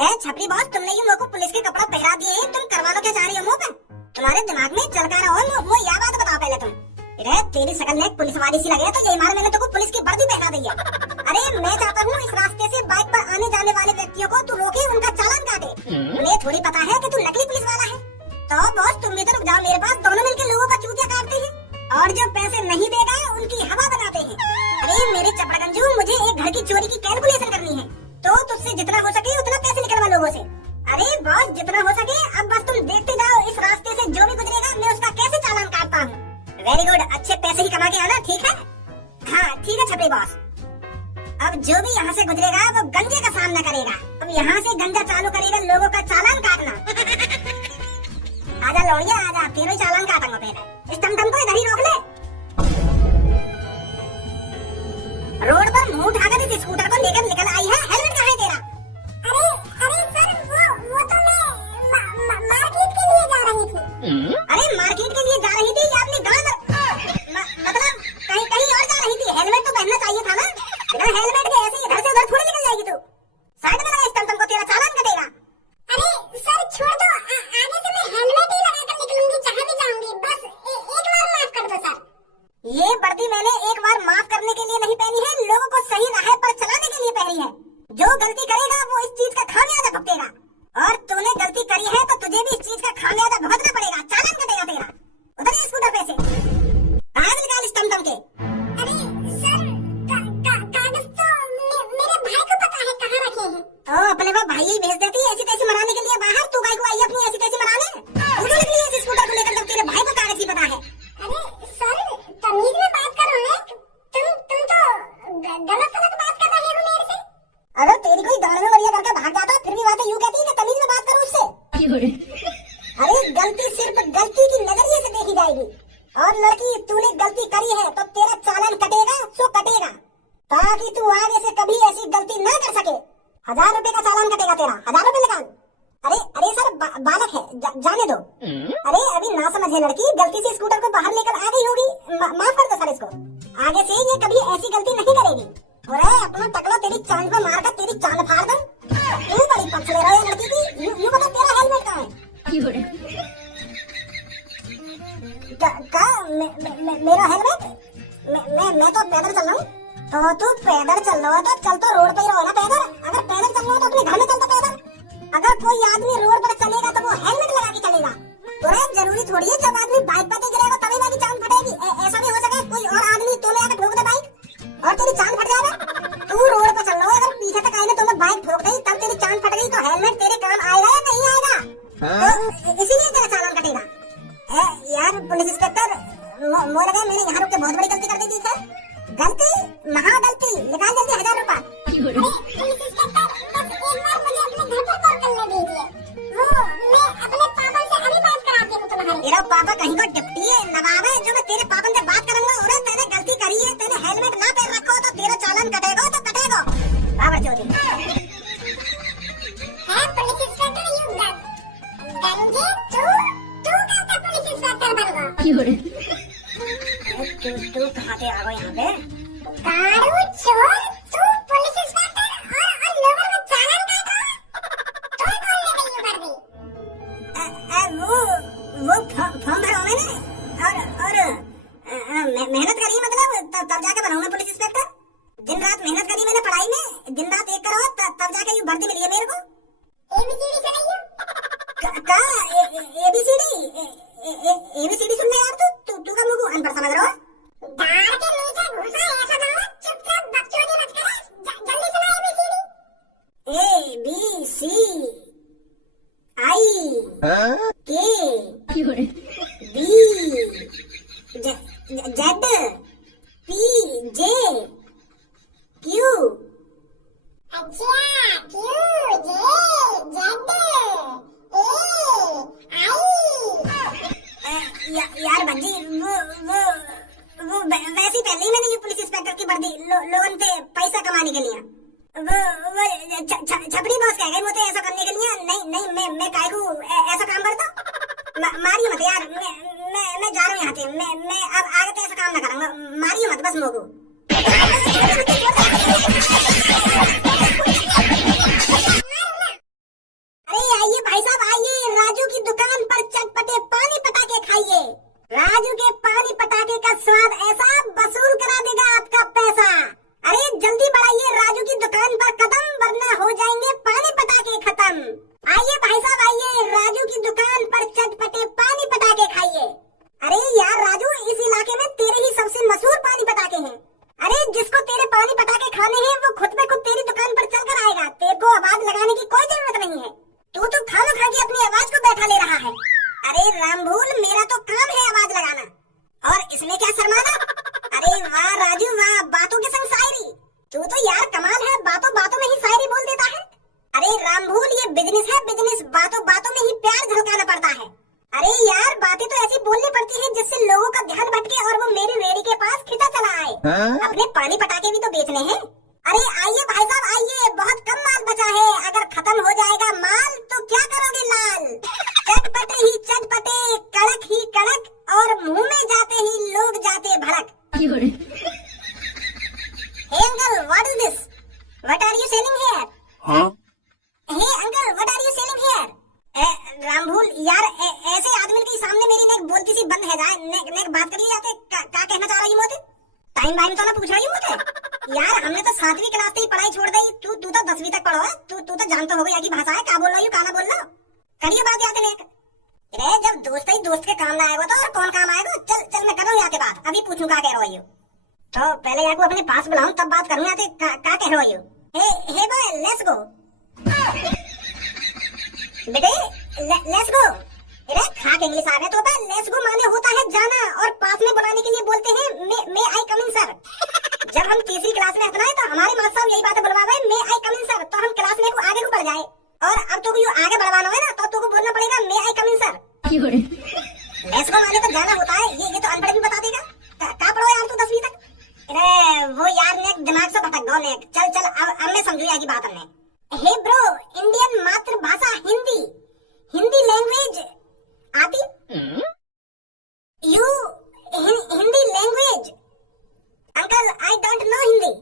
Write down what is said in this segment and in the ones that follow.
छपरी बॉस, तुमने ये मुझको पुलिस के कपड़ा पहरा दिए हैं, तुम करवा लो क्या चाह रही हो मुंह पे? तुम्हारे दिमाग में चल कर रहा हो वो या बात बताओ पहले तुम। अरे तेरी शकल में पुलिस वाली सी लगे तो यही मार मैंने तुमको पुलिस की वर्दी पहना दी है। अरे मैं चाहता हूँ इस रास्ते से बाइक पर आने जाने वाले व्यक्तियों को तू रोके, उनका चालान काटे। मुझे थोड़ी पता है कि तू नकली पुलिस वाला है। तो बॉस तुम भी तो रुक जाओ, मेरे पास दोनों मिलकर लोगों का चूतिया काटते हैं और जो पैसे नहीं देगा उनकी हवा बनाते हैं। अरे मेरे चपड़गंजू, मुझे एक घर की चोरी की कैलकुलेशन करनी है, तो तुझसे जितना हो सके उतना पैसे निकलवा लोगों से। अरे बॉस जितना हो सके, अब बस तुम देखते जाओ इस रास्ते से जो भी गुजरेगा मैं उसका कैसे चालान काटता हूँ। वेरी गुड, अच्छे पैसे ही कमा के आना, ठीक है? हाँ ठीक है छपरी बॉस। अब जो भी यहाँ से गुजरेगा वो गंजे का सामना करेगा। अब यहाँ से गंजा चालू करेगा लोगों का चालान काटना। आजा लौड़िया आजा, तेरे चालान काटूंगा पहले। इस टमटम को इधर ही रोक ले। रोड पर मुंह उठाकर इस स्कूटर को लेकर निकल आई है, हेलमेट कहाँ है तेरा? अरे सर वो तो मैं मार्केट के लिए जा रही थी। अरे मार्केट के लिए जा रही थी या अपने गांव मतलब कहीं और जा रही थी? हेलमेट तो पहनना चाहिए था ना। बिना हेलमेट के ऐसे इधर से उधर थोड़ी निकल जाएगी तू। साइड में लगा इस टमटम को, तेरा चालान कटेगा। अरे सर छोड़ दो, आगे से मैं हेलमेट ही लगा कर निकलूंगी, जहाँ भी जाऊंगी। बस एक बार माफ कर दो सर। ये वर्दी मैंने एक बार माफ करने के लिए नहीं पहनी है, लोगों को सही राह पर चलाने के लिए पहनी है। जो गलती करेगा वो इस चीज का खामियाजा भुगतेगा, और तूने गलती करी है तो तुझे भी इस चीज का खामियाजा भुगतना पड़ेगा। चालान कटेगा तेरा। उधर स्कूटर पे से कागज निकाल इस टमटम के। अरे सर कागज तो मेरे भाई को पता है कहाँ रखे हैं। तो अपने को भाई ही भेज देती ऐसी तैसी मनाने के लिए बाहर, तू भाई को आई अपनी ऐसी तैसी मनाने। तू क्यों निकली इस स्कूटर को लेकर जब तेरे भाई को कागज ही पता है? अरे सर तमीज में बात करो ना, तुम तो गलत बात कर रहे हो मेरे से। अगर तेरी कोई दाल में वरिया करके भाग जाता फिर भी बातें यूं कहती है कि तमीज में बात करो उससे। अरे गलती सिर्फ गलती की नजरिए से देखी जाएगी, और लड़की तूने गलती करी है तो तेरा चालान कटेगा सो कटेगा, ताकि तू आगे से कभी ऐसी गलती ना कर सके। 1000 रुपए का चालान कटेगा तेरा, 1000 रुपए लगान। अरे सर बालक है, जाने दो। अरे अभी ना समझ है लड़की, गलती से स्कूटर को बाहर लेकर आ गई होगी, माफ कर दो सर इसको। आगे से ये कभी ऐसी गलती नहीं करेगी। अपना टकला तेरी चांद पे मार कर तेरी चांद फाड़ दूं। तू बड़ी पंख ले रहा है लड़की की। यूं बता तेरा हेलमेट कहाँ है? मेरा हेलमेट? मैं तो पैदल चल रहा हूँ। तो तू पैदल चल रहा है तो चल तो रोड पे ही रहो ना पैदल। अगर पैदल चल रहा है तो अपने घर में चलता पैदल। अगर कोई आदमी रोड पर चलेगा तो वो हेलमेट लगा के चलेगा। जरूरी थोड़ी है जब आदमी बाइक पर गिरेगा तभी मेरी जान फटेगी। ऐसा भी हो सके कोई और आदमी तुम्हें आकर ठोक दे बाइक और तेरी जान फट जाएगा। तू रोड पर चल रहा है, अगर पीछे तक आई ने तुम्हें बाइक ठोक दी तब तेरी जान फट गई तो हेलमेट तेरे काम आएगा या नहीं आएगा? तो इसीलिए तेरा चालान कटेगा। यार पुलिस इंस्पेक्टर, मोह लगा मैंने यहाँ रुक के बहुत बड़ी गलती कर दी थी सर। गलती महा गलती, निकाल जल्दी 1000 रुपए। पुलिस इंस्पेक्टर बस एक बार मुझे अपने घर पर कॉल करने दीजिए, वो मैं अपने पापा से अभी बात कराती हूँ तुम्हारी। तेरा पापा कहीं को डिप्टी है, नवाब है, जो मैं तेरे पापा से बात करूंगा। और तेने गलती करी है, तेने हेलमेट ना पहन रखा हो तो तेरा चालान कटेगा तो कटेगा। बाबर चौधरी है पुलिस इंस्पेक्टर। यू गंजे तू कैसे पुलिस इंस्पेक्टर बन गया? तू कहाँ से आ गया यहाँ पे? दारू चोर, तू पुलिस इंस्पेक्टर और लोगों का चालान काटा? तू कौन लेके यूं कर दी? वो फॉर्म भरा मैंने और मेहनत करी, मतलब तब जाके बनाऊंगा पुलिस इंस्पेक्टर। दिन रात मेहनत करी मैंने पढ़ाई में, दिन रात एक करो तब जाके यूं भर्ती मिली है मेरे को। एबीसीडी सुनाइए। एबीसीडी सुनना यार, तू का मुंह अनपढ़ समझ रहा है? दार के नीचे घुसा ऐसा दाना, चुपचाप बकचोदी मत कर, जल्दी सुना ABCD. A B C I K B Z P J Q. अच्छा क्यू जे जेड यार बंजी, वो वैसी पहले ही मैंने ये पुलिस इंस्पेक्टर की वर्दी लोगों पे पैसा कमाने के लिए। वो छपरी बॉस कह गए मुझे ऐसा करने के लिए। नहीं मैं काय को ऐसा काम करता। मारिए मत यार, मैं जा रहा हूँ यहाँ से। मैं अब आगे तो ऐसा काम ना करूँगा। मारिए मत बस मोगू। दुकान पर कदम, वरना हो जाएंगे पानी पटाखे खत्म। आइए भाई साहब आइए, राजू की दुकान पर चटपटे पानी पटाखे खाइए। अरे यार राजू, इस इलाके में तेरे ही सबसे मशहूर पानी पटाखे हैं। अरे जिसको तेरे पानी पटाखे खाने हैं वो खुद पे खुद तेरी दुकान पर चलकर आएगा, तेरे को आवाज लगाने की कोई जरूरत नहीं है। तू तो खाना खा के अपनी आवाज को बैठा ले रहा है। अरे रामभूल, मेरा तो काम है आवाज लगाना, और इसमें क्या शर्माना। अरे वाह राजू वाह, बातों के संग शायरी। तू तो यार कमाल है, बातों बातों में ही शायरी बोल देता है। अरे रामभूल, ये बिजनेस है बिजनेस, बातों बातों में ही प्यार झलकाना पड़ता है। अरे यार, बातें तो ऐसी बोलनी पड़ती है जिससे लोगों का ध्यान भटके और वो मेरी रेडी के पास खिंचा चला आए। अपने पानी पटाखे भी तो बेचने हैं। अरे आइए भाई साहब आइए, बहुत कम माल बचा है, अगर खत्म हो जाएगा माल तो क्या करोगे लाल। चटपटे ही चटपटे, कड़क ही कड़क, और मुंह में जाते ही लोग जाते भड़क। Hey uncle, what is this? What are you selling here? हाँ? Hey uncle, what are you selling here? रामभूल यार, ऐसे आदमी के सामने मेरी नेक बोलती सी बंद है जाए, नेक बात करिए जाते। क्या कहना चाह रही मोते? टाइम वाइम तो ना पूछ रही मोते? यार हमने तो 7वीं क्लास से ही पढ़ाई छोड़ दी, तू तो 10वीं तक पढ़ो है। तू तो जानता होगा यहाँ की भाषा है, क्या बोल रही हूँ क्या ना बोल रहा। करिए बात याद नेक। अरे जब दोस्त ही दोस्त के काम ना आएगा तो और कौन काम आएगा। चल चल मैं करूँ यहाँ के बात, अभी पूछूं क्या कह रही हो। तो पहले यहाँ को अपने पास बुलाऊं तब बात करूँ यहाँ से, क्या कह रही हो। हे बॉय लेट्स गो बेटे, लेट्स गो। अरे खाक इंग्लिश आ गए तो लेट्स गो माने होता है जाना, और पास में बुलाने के लिए बोलते हैं मे आई कम इन सर। जब हम तीसरी क्लास में अपना है तो हमारे मास्टर साहब यही बात बुलवा गए, मे आई कम इन सर, तो हम क्लास में को आगे को बढ़ जाए। और अब तो आगे बढ़वाना है ना, तो तुमको बोलना पड़ेगा मे आई कम इन सर। लेट्स गो माने तो जाना होता है, ये तो अनपढ़ भी बता देगा। क्या पढ़ो यार तू 10वीं तक। अरे वो यार नेक दिमाग से भटक गो नेक। चल चल अब मैं समझू यहाँ की बात हमने। हे ब्रो, इंडियन मातृभाषा हिंदी, हिंदी लैंग्वेज आती you, Hindi language. Uncle I don't know Hindi,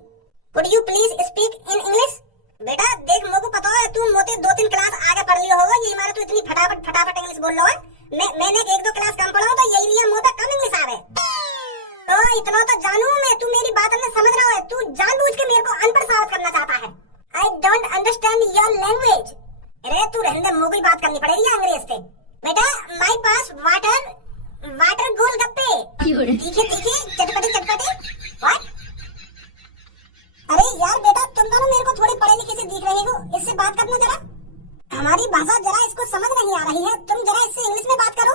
could you please speak in English. बेटा देख, मेरे को पता है तू मोते 2-3 क्लास आगे पढ़ लियो होगा, ये मारे तू इतनी फटाफट इंग्लिश बोल रहा है। मैंने 1-2 क्लास कम पढ़ा तो यही लिया मोते कम इंग्लिश आवे। तो इतना तो जानू मैं, तू मेरी बात में समझ रहा है, तू जानबूझ के मेरे को अनपढ़ साबित करना चाहता है। I don't understand your language. अरे तू रहने, मुंह की बात करनी पड़ेगी अंग्रेज से। बेटा माय पास वाटर गोलगप्पे, तीखे तीखे चटपटे चटपटे। व्हाट? अरे यार बेटा, तुम दोनों मेरे को थोड़े पढ़े लिखे से दिख रहे हो, इससे बात करना जरा। हमारी भाषा जरा इसको समझ नहीं आ रही है, तुम जरा इससे इंग्लिश में बात करो।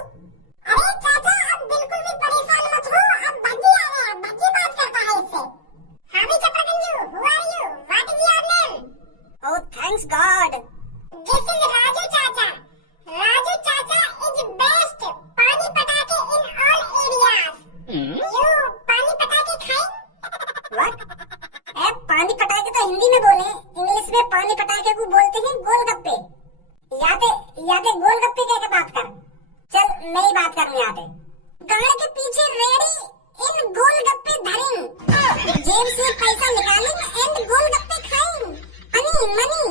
अरे चाचा अब बिल्कुल भी परेशान मत हो, अब बग्गी आ गया, बग्गी बात करता है इससे। हाँ भी चपरगंजू, who are you? What is your name? Oh thanks God. This is Raju चाचा. Raju चाचा is best पानी पटाखे in all areas. You पानी पटाखे खाए? What? पानी पटाखे तो हिंदी में बोले, इंग्लिश में पानी पटाखे को बोलते हैं गोलगप्पे। याते गोलगप्पे कह के बात कर। चल मैं ही बात करूँ यहाँ पे। गाड़ के पीछे रेडी इन गोलगप्पे धरें, जेब से पैसा निकालें एंड गोलगप्पे खाएं। मनी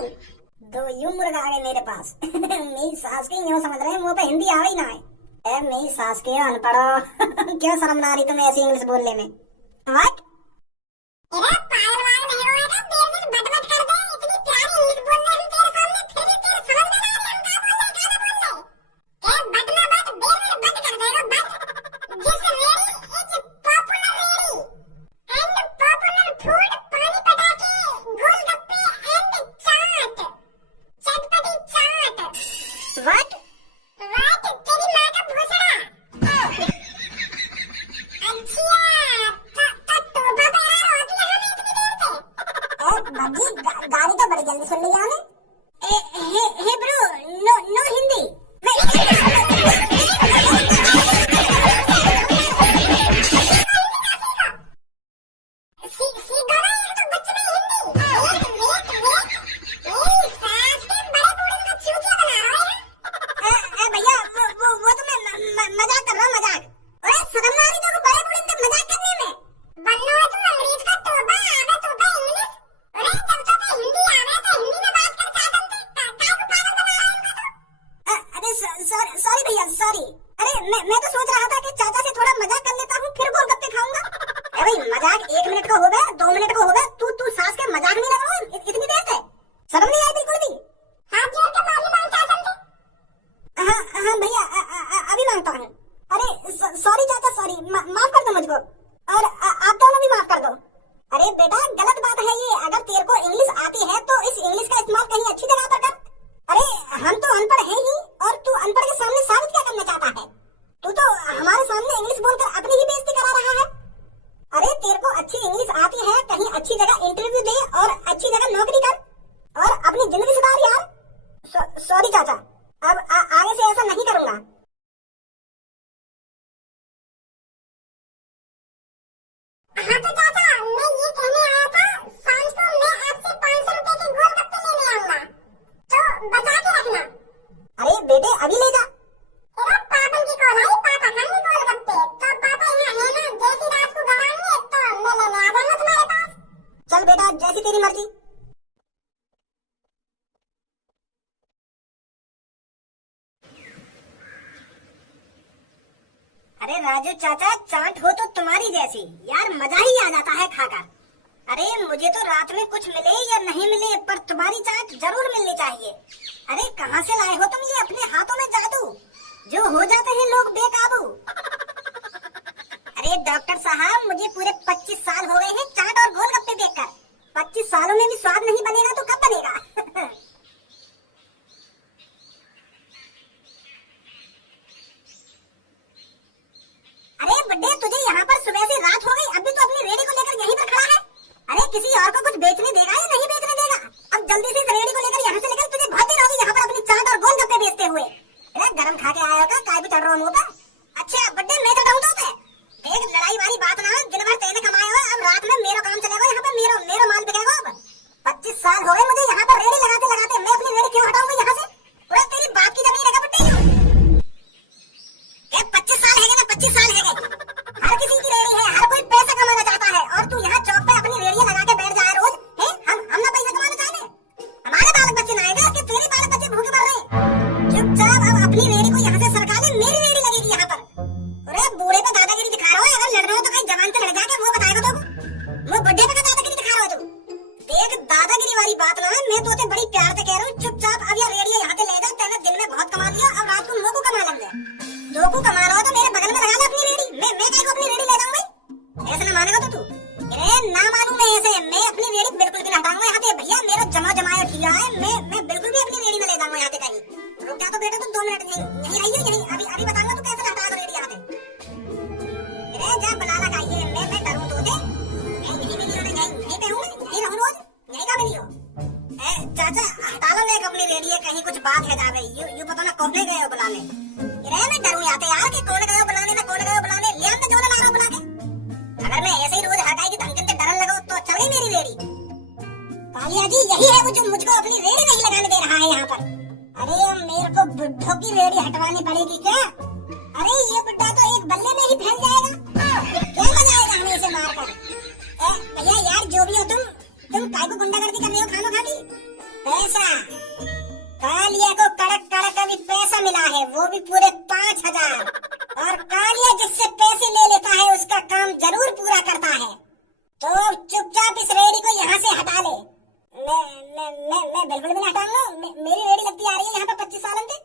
दो यूं मुर्गा आ गए मेरे पास। मेरी सास के यूं समझ रहे हैं मुंह पे हिंदी आ ही ना है। मेरी सास के अनपढ़ो। क्यों शर्म ना आ रही तुम्हें ऐसी इंग्लिश बोलने में। व्हाट? गाड़ी तो बड़ी जल्दी सुन ली जाने। Hey bro, no Hindi. भैया वो तो मैं मजाक कर रहा हूँ, मजाक। अरे शर्म ना आ रही तो बड़े बूढ़े से मजाक करने में। बन्नो है तू अंग्रेज का तोबा, आगे तोबा इंग्लिश। अरे जब तो हिंदी आ रहा है तो हिंदी में बात कर, क्या करते? काय को पागल बना रहा है इनको तो। अपनी मर्जी। अरे राजू चाचा, चाट हो तो तुम्हारी जैसी यार, मजा ही आ जाता है खाकर। अरे मुझे तो रात में कुछ मिले या नहीं मिले, पर तुम्हारी चाट जरूर मिलनी चाहिए। अरे कहाँ से लाए हो तुम ये अपने हाथों में जादू, जो हो जाते हैं लोग बेकाबू। अरे डॉक्टर साहब, मुझे पूरे 25 साल हो गए हैं चाट और गोलगप्पे देखकर। 25 सालों में भी स्वाद नहीं बनेगा तो कब बनेगा? अरे बड्डे, तुझे यहाँ पर सुबह से रात हो गई, अभी तो अपनी रेडी को लेकर यहीं पर खड़ा है। अरे किसी और को कुछ बेचने देगा या नहीं बेचने देगा? अब जल्दी से इस रेडी को लेकर यहाँ से निकल, तुझे बहुत देर होगी यहाँ पर अपनी चाट और गोलगप्पे बेचते हुए। अरे गरम खा के आया होगा, काय भी चढ़ रहा मुंह पर। अच्छा बड्डे, मैं चढ़ाऊं तो पे? देख लड़ाई वाली बात ना, दिन भर तेने कमाया हो, अब रात में मेरा काम चलेगा यहाँ पर, मेरा माल बिकेगा। अब 25 साल हो गए मुझे यहाँ पर रेडी लगाते लगाते, मैं अपनी रेडी क्यों हटाऊंगा यहाँ से? पूरा तेरी बाप की जमीन है बड्डे। 25 साल है ना, 25 साल है। हर किसी की रेडी है, हर कोई पैसा कमाना चाहता है, और तू यहाँ चौक पे अपनी रेडियां लगा के बैठ जाए रोज। हैं? हम ना पैसा कमाना चाहते? हमारे बालक बच्चे ना आएगा कि तेरे बालक बच्चे भूखे मर रहे हैं? चुपचाप अब अपनी रेडी को यहाँ से सरका ले, मेरी रेडी लगेगी यहाँ पर। अरे बूढ़े पे दादागिरी दिखा रहा हो, अगर लड़ना हो तो कहीं जवान से लड़ जाके वो बताएगा तुमको। वो बुढ़े पे दादागिरी दिखा रहा हो तुम? देख दादागिरी वाली बात ना है, मैं तो बड़ी प्यार से कह रहा हूँ, चुपचाप अब यह रेडिया यहाँ से ले जा। तेने दिन में बहुत कमा लिया, अब रात को लोगों कमा लेंगे। लोगों कमा रहा हो तो मेरे बगल में लगा ले अपनी रेडी। मैं क्या अपनी रेडी ले जाऊं भाई? ऐसे ना मानेगा तो तू? अरे ना मानूं मैं ऐसे, मैं अपनी रेडी बिल्कुल भी ना हटाऊंगा यहाँ से। भैया मेरा जमाया खीरा है, मैं बिल्कुल भी अपनी रेडी में ले जाऊंगा यहाँ से कहीं। रुक जा तो बेटा, तुम 2 मिनट यहीं रहिए, यहीं अभी बताऊंगा तू कैसे हटा दो रेडी यहाँ से। अरे जा बनाना चाहिए, मैं डरूं तो दे। यहीं मिली हो, यहीं पे हूँ, यहीं रहूं रोज, यहीं का मिली हो। चाचा हटा लो, मैं अपनी रेडी है, कहीं कुछ बात है जावे। यू पता ना कौन गए हो बुलाने? मैं डरूं यहाँ यार कि कौन गए बुलाने ना, कौन गए बुलाने। ले हमने जो लगा रहा बुला के। अगर मैं ऐसे ही रोज हटाई की धमकी से डरने लगा तो चल गई मेरी रेडी। कालिया जी, यही है वो जो मुझको अपनी रेडी नहीं लगाने दे रहा है यहाँ पर। अरे मेरे को बुड्ढों की रेडी हटवानी पड़ेगी क्या? अरे ये बुड्ढा तो एक बल्ले में ही फैल जाएगा, क्या मजा आएगा हमें इसे मारकर। भैया यार जो भी हो तुम काय को गुंडागर्दी कर रहे हो खाना खा की? पैसा कालिया को कड़क कड़क अभी पैसा मिला है, वो भी पूरे 5000। और कालिया जिससे पैसे ले लेता है उसका काम जरूर पूरा करता है। तो चुपचाप इस रेडी को यहाँ से हटा ले। मैं बिल्कुल भी नहीं हटाऊंगा। मेरी रेडी लगती आ रही है यहाँ पर 25 साल से।